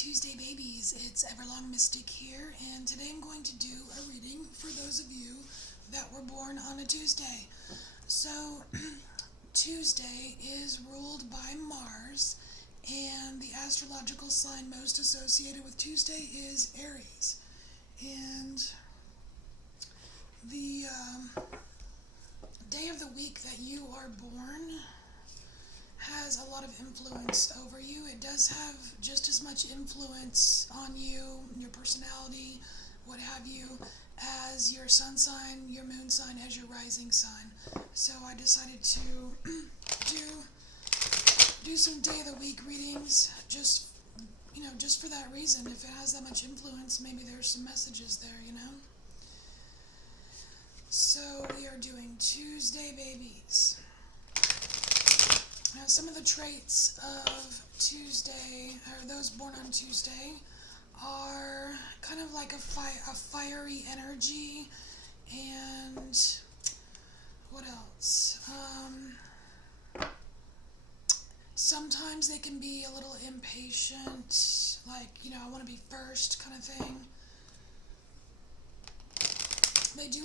Tuesday babies, it's Everlong Mystic here, and today I'm going to do a reading for those of you that were born on a Tuesday. So, Tuesday is ruled by Mars, and the astrological sign most associated with Tuesday is Aries. And the day of the week that you are born has a lot of influence over you. It does have just as much influence on you, your personality, what have you, as your sun sign, your moon sign, as your rising sign. So I decided to do some day of the week readings just for that reason. If it has that much influence, maybe there's some messages there. So we are doing Tuesday babies. Now, some of the traits of Tuesday, or those born on Tuesday, are kind of like a fiery energy, and what else? Sometimes they can be a little impatient, like, I want to be first kind of thing. They do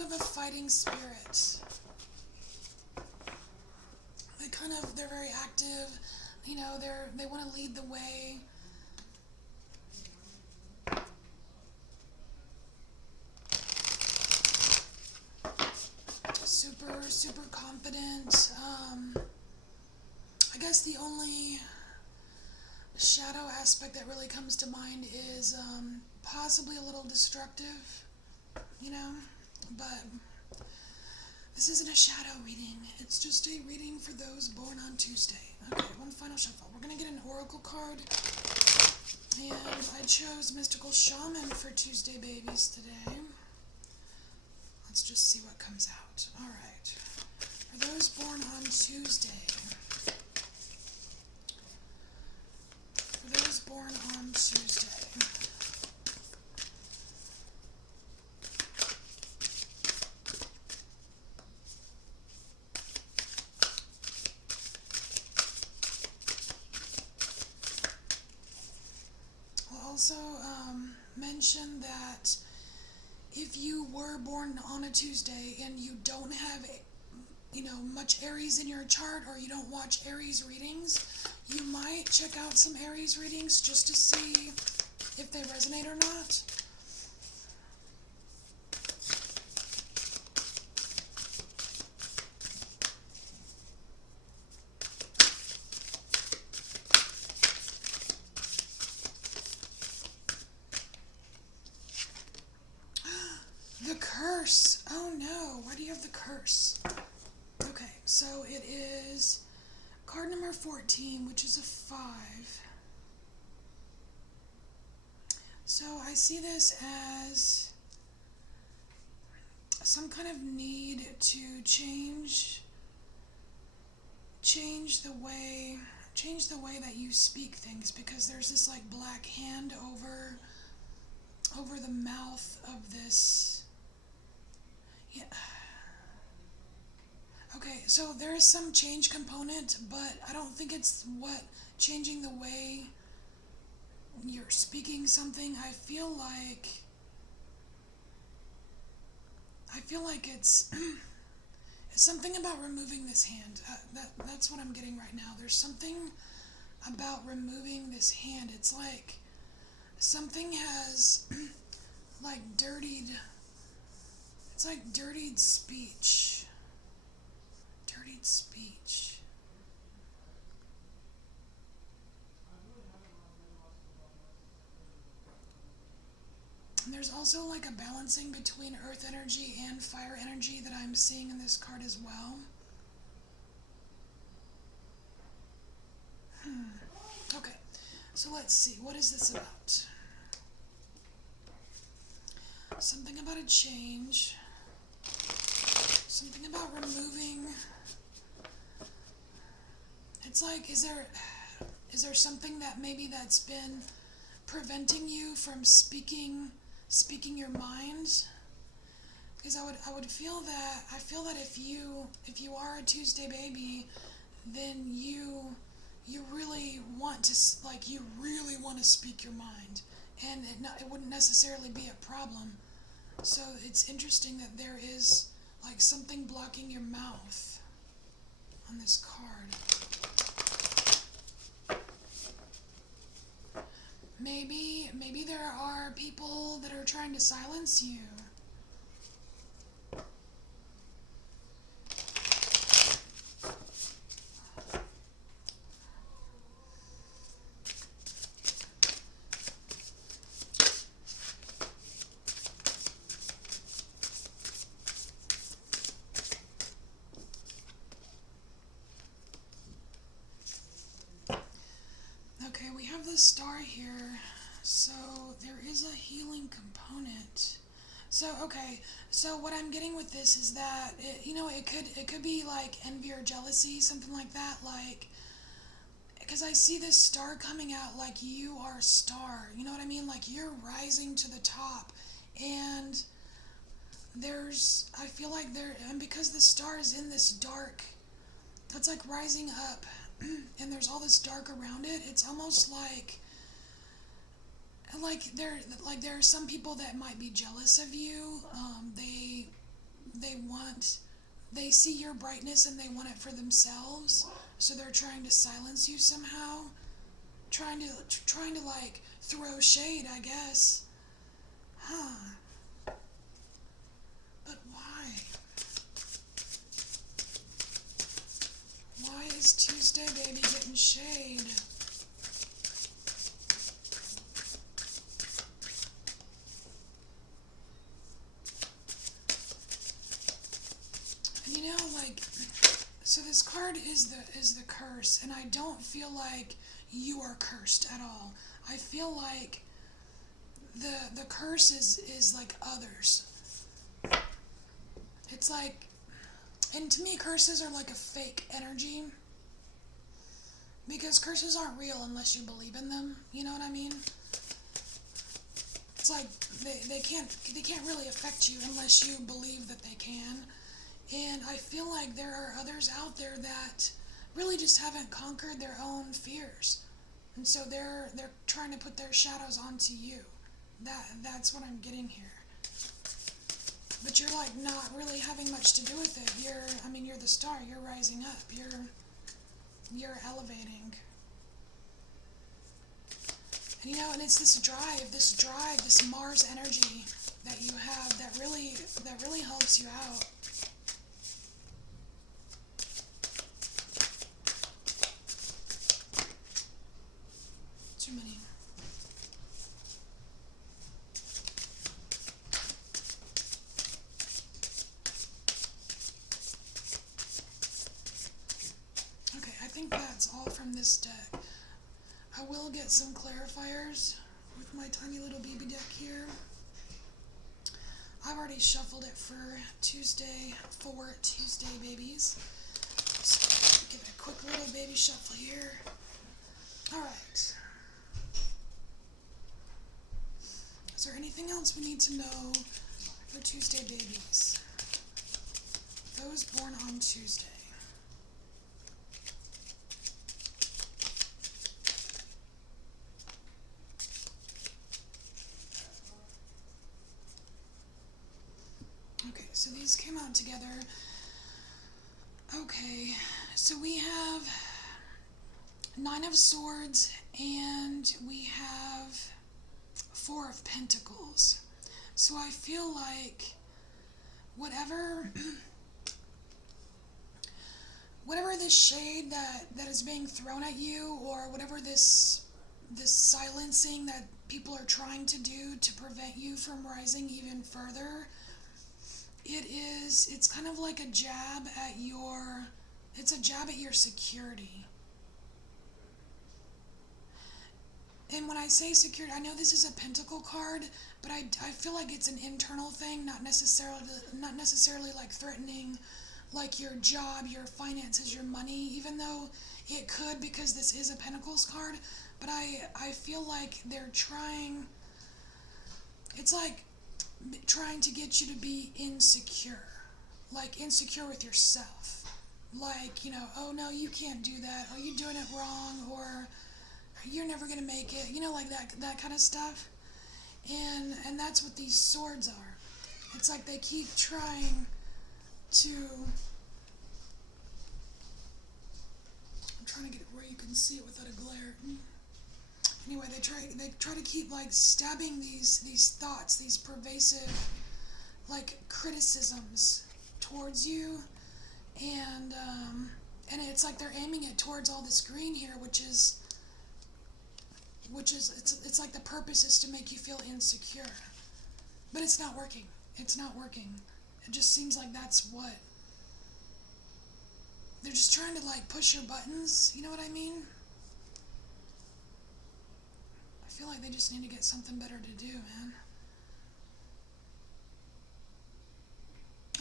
have a fighting spirit. They're very active, they want to lead the way. Super confident. I guess the only shadow aspect that really comes to mind is possibly a little destructive, but this isn't a shadow reading. It's just a reading for those born on Tuesday. Okay, one final shuffle. We're going to get an oracle card. And I chose Mystical Shaman for Tuesday babies today. Let's just see what comes out. All right. For those born on Tuesday. For those born on Tuesday. Also mention that if you were born on a Tuesday and you don't have much Aries in your chart, or you don't watch Aries readings, you might check out some Aries readings just to see if they resonate or not. The curse! Oh no, why do you have the curse? Okay, so it is card number 14, which is a 5. So I see this as some kind of need to change the way that you speak things, because there's this like black hand over the mouth of this. Yeah. Okay, so there is some change component, but I don't think it's changing the way you're speaking something. I feel like it's something about removing this hand. That's what I'm getting right now. There's something about removing this hand. It's like something has it's like dirtied speech. Dirtied speech. And there's also like a balancing between earth energy and fire energy that I'm seeing in this card as well. Okay, so let's see. What is this about? Something about a change. Something about removing. It's like, is there something that maybe that's been preventing you from speaking your mind? Because I would feel that if you are a Tuesday baby, then you really really want to, like, you really want to speak your mind, and it wouldn't necessarily be a problem. So it's interesting that there is, like, something blocking your mouth on this card. Maybe there are people that are trying to silence you. Okay, we have the star here, so there is a healing component. So okay, so what I'm getting with this is that it could be like envy or jealousy, something like that, like, because I see this star coming out like you are a star. You know what I mean? Like you're rising to the top, and I feel like and because the star is in this dark, it's like rising up, and there's all this dark around it. It's almost like there are some people that might be jealous of you. They see your brightness and they want it for themselves, so they're trying to silence you somehow, trying to like throw shade, I guess. Huh? But why? Why is Tuesday baby getting shade? And like, so this card is the curse, and I don't feel like you are cursed at all. I feel like the curse is like others. It's like, and to me, curses are like a fake energy, because curses aren't real unless you believe in them. You know what I mean? It's like they can't really affect you unless you believe that they can. And I feel like there are others out there that really just haven't conquered their own fears, and so they're trying to put their shadows onto you. That's what I'm getting here. But you're like not really having much to do with it. You're the star. You're rising up. You're elevating. And and it's this drive, this Mars energy that you have that really helps you out. Too many. Okay, I think that's all from this deck. I will get some clarifiers with my tiny little baby deck here. I've already shuffled it for Tuesday babies. So give it a quick little baby shuffle here. Alright. Is there anything else we need to know for Tuesday babies? Those born on Tuesday. Okay, so these came out together. Okay, so we have 9 of Swords and we have 4 of Pentacles. So I feel like whatever this shade that is being thrown at you, or whatever this silencing that people are trying to do to prevent you from rising even further, it's kind of like a jab at your security. And when I say security, I know this is a Pentacle card, but I feel like it's an internal thing, not necessarily like threatening like your job, your finances, your money, even though it could, because this is a Pentacles card. But I feel like they're trying, it's like trying to get you to be insecure, like insecure with yourself, like, oh no, you can't do that, oh, you're doing it wrong, or you're never gonna make it, like that kind of stuff. And that's what these swords are. It's like they keep trying to, I'm trying to get it where you can see it without a glare. Anyway, they try to keep like stabbing these thoughts, these pervasive like criticisms towards you, and it's like they're aiming it towards all this green here, which is it's like the purpose is to make you feel insecure, but it's not working. It's not working. It just seems like that's what they're just trying to like push your buttons. You know what I mean? I feel like they just need to get something better to do, man.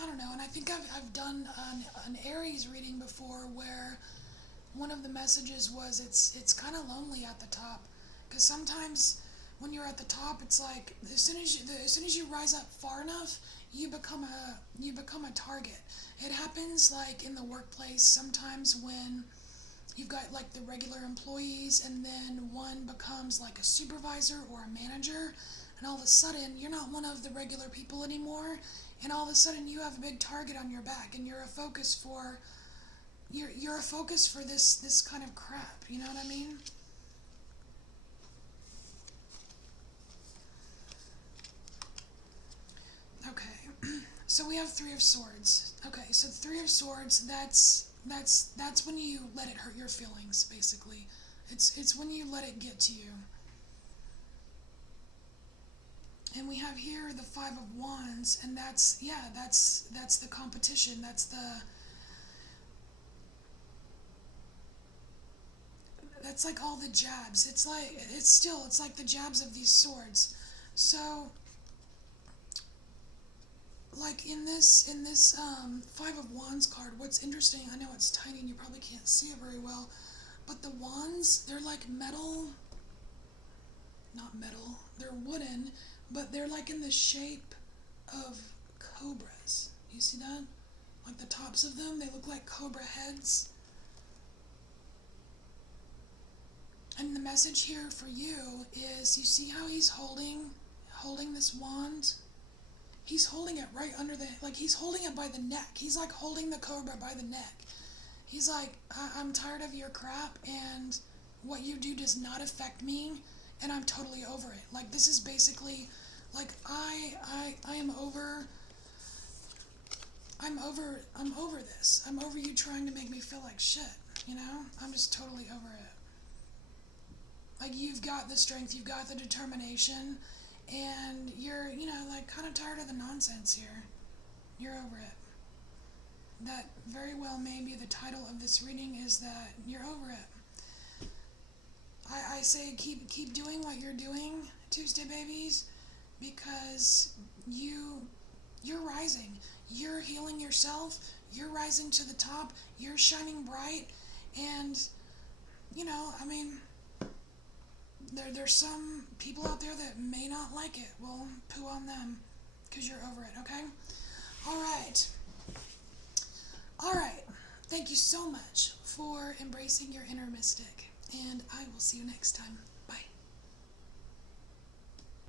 I don't know, and I think I've done an Aries reading before where one of the messages was it's kind of lonely at the top, because sometimes when you're at the top, it's like as soon as you rise up far enough, you become a target. It happens like in the workplace sometimes when you've got like the regular employees, and then one becomes like a supervisor or a manager, and all of a sudden you're not one of the regular people anymore, and all of a sudden you have a big target on your back, and you're a focus for this kind of crap. You know what I mean? Okay, so we have Three of Swords. Okay, so Three of Swords, that's when you let it hurt your feelings, basically. It's when you let it get to you. And we have here the Five of Wands, and that's the competition. That's like all the jabs. It's like the jabs of these swords. So like in this Five of Wands card, what's interesting, I know it's tiny and you probably can't see it very well, but the wands, they're like metal, not metal, they're wooden, but they're like in the shape of cobras. You see that? Like the tops of them, they look like cobra heads. And the message here for you is, you see how he's holding this wand? He's holding it right under he's holding it by the neck. He's like holding the cobra by the neck. He's like, I'm tired of your crap, and what you do does not affect me, and I'm totally over it. Like, this is basically, like, I am over, I'm over this. I'm over you trying to make me feel like shit, you know? I'm just totally over it. Like, you've got the strength, you've got the determination, and you're, like, kind of tired of the nonsense here. You're over it. That very well may be the title of this reading, is that you're over it. I say keep doing what you're doing, Tuesday babies, because you're rising. You're healing yourself. You're rising to the top. You're shining bright. And, I mean, there's some people out there that may not like it. Well, poo on them, because you're over it, okay? All right. Thank you so much for embracing your inner mystic, and I will see you next time.